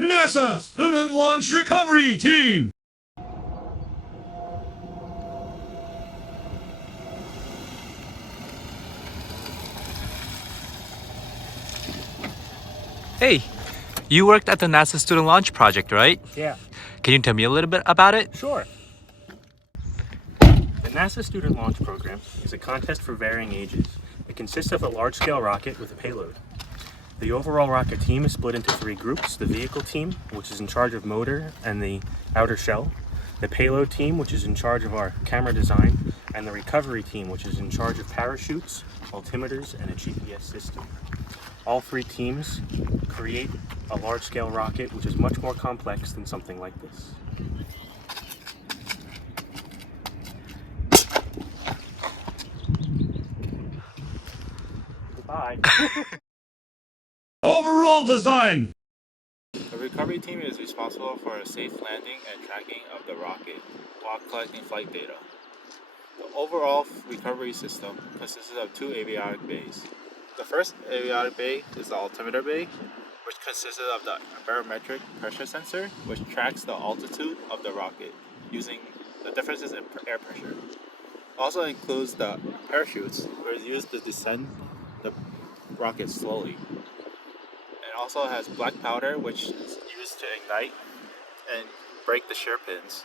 NASA Student Launch Recovery Team! Hey, you worked at the NASA Student Launch Project, right? Yeah, Can you tell me a little bit about it? sure. The NASA Student Launch Program is a contest for varying ages. It consists of a large-scale rocket with a payload. The overall rocket team is split into three groups: the vehicle team, which is in charge of motor and the outer shell, the payload team, which is in charge of our camera design, and the recovery team, which is in charge of parachutes, altimeters, and a GPS system. All three teams create a large-scale rocket, which is much more complex than something like this. Goodbye. Overall design! The recovery team is responsible for a safe landing and tracking of the rocket while collecting flight data. The overall recovery system consists of two avionic bays. The first avionic bay is the altimeter bay, which consists of the barometric pressure sensor, which tracks the altitude of the rocket using the differences in air pressure. Also includes the parachutes, which is used to descend the rocket slowly. It also has black powder, which is used to ignite and break the shear pins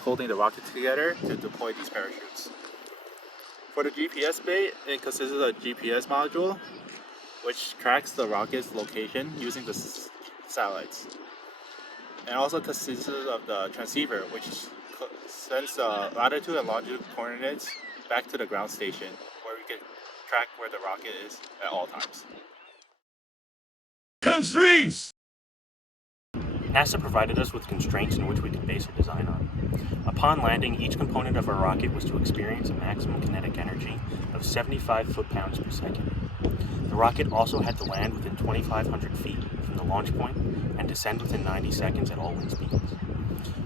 holding the rocket together to deploy these parachutes. For the GPS bay, it consists of a GPS module, which tracks the rocket's location using the satellites. And also consists of the transceiver, which sends the latitude and longitude coordinates back to the ground station, where we can track where the rocket is at all times. Constraints! NASA provided us with constraints in which we could base our design on. Upon landing, each component of our rocket was to experience a maximum kinetic energy of 75 foot-pounds per second. The rocket also had to land within 2,500 feet from the launch point and descend within 90 seconds at all wind speeds.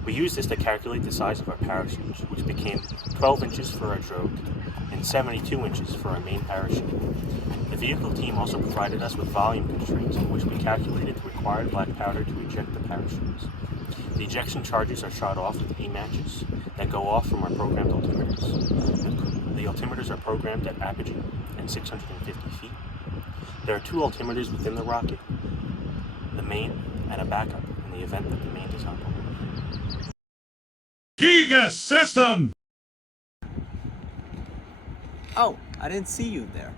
We used this to calculate the size of our parachutes, which became 12 inches for our drogue and 72 inches for our main parachute. The vehicle team also provided us with volume constraints in which we calculated the required black powder to eject the parachutes. The ejection charges are shot off with E-matches that go off from our programmed altimeters. The altimeters are programmed at apogee and 650 feet. There are two altimeters within the rocket, the main and a backup in the event that the main does not work. GPS system! Oh, I didn't see you there.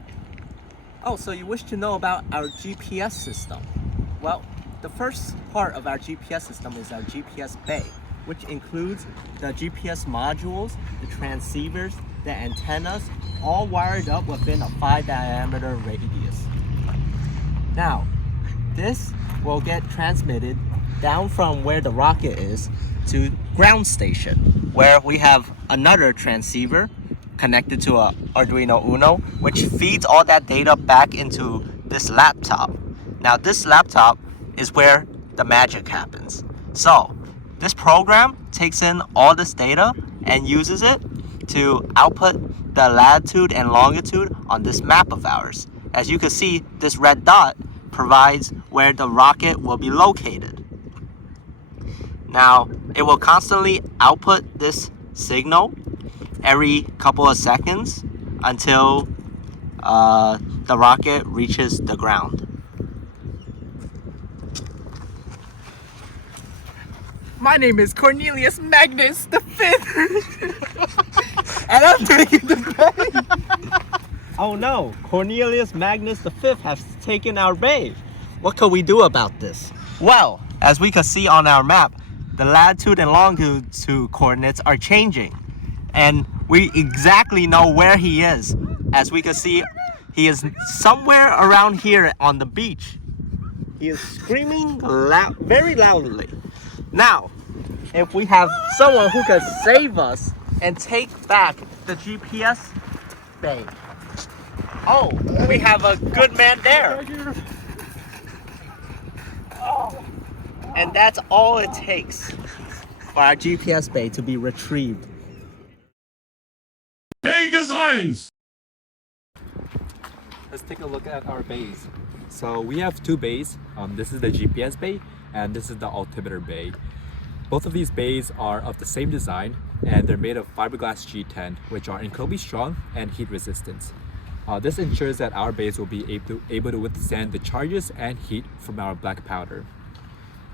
Oh, so you wish to know about our GPS system? Well, the first part of our GPS system is our GPS bay, which includes the GPS modules, the transceivers, the antennas, all wired up within a 5 diameter radius. Now, this will get transmitted down from where the rocket is to ground station, where we have another transceiver connected to a Arduino Uno, which feeds all that data back into this laptop. Now this laptop is where the magic happens. So this program takes in all this data and uses it to output the latitude and longitude on this map of ours. As you can see, this red dot provides where the rocket will be located. Now it will constantly output this signal every couple of seconds until the rocket reaches the ground. My name is Cornelius Magnus the Fifth, and I'm taking the bay. Oh no, Cornelius Magnus the Fifth has taken our bay. What can we do about this? Well, as we can see on our map, the latitude and longitude coordinates are changing, and we exactly know where he is. As we can see, he is somewhere around here on the beach. He is screaming very loudly. Now, if we have someone who can save us and take back the GPS bay. Oh, we have a good man there. And that's all it takes for our GPS bay to be retrieved. Bay designs! Let's take a look at our bays. So we have two bays. This is the GPS bay, and this is the altimeter bay. Both of these bays are of the same design, and they're made of fiberglass G10, which are incredibly strong and heat resistant. This ensures that our bays will be able to withstand the charges and heat from our black powder.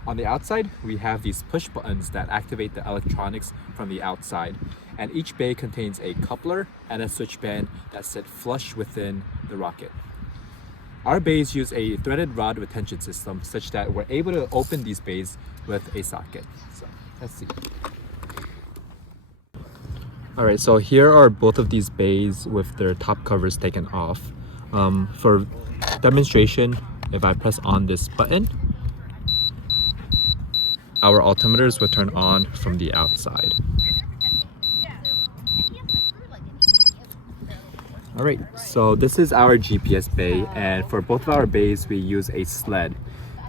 On the outside, we have these push buttons that activate the electronics from the outside, and each bay contains a coupler and a switch band that sit flush within the rocket. Our bays use a threaded rod retention system such that we're able to open these bays with a socket. So let's see. All right, so here are both of these bays with their top covers taken off. For demonstration, if I press on this button, our altimeters will turn on from the outside. All right, so this is our GPS bay, and for both of our bays, we use a sled.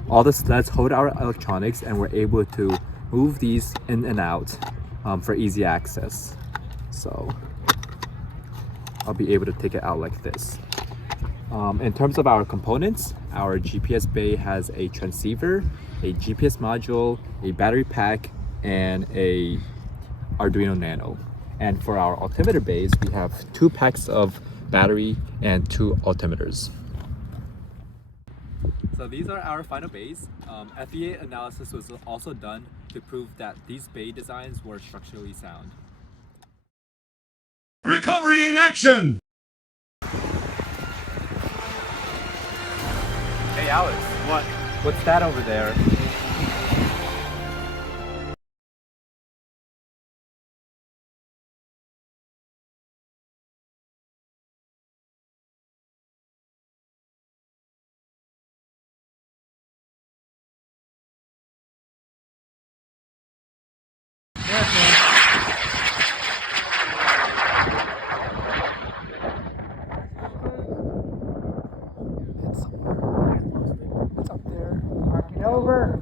All the sleds hold our electronics, and we're able to move these in and out for easy access. So I'll be able to take it out like this. In terms of our components, our GPS bay has a transceiver, a GPS module, a battery pack, and a Arduino Nano. And for our altimeter bays, we have 2 packs of battery and 2 altimeters. So these are our final bays. FEA analysis was also done to prove that these bay designs were structurally sound. Recovery in action! Hey Alex. What? What's that over there? It's up there. Mark it over.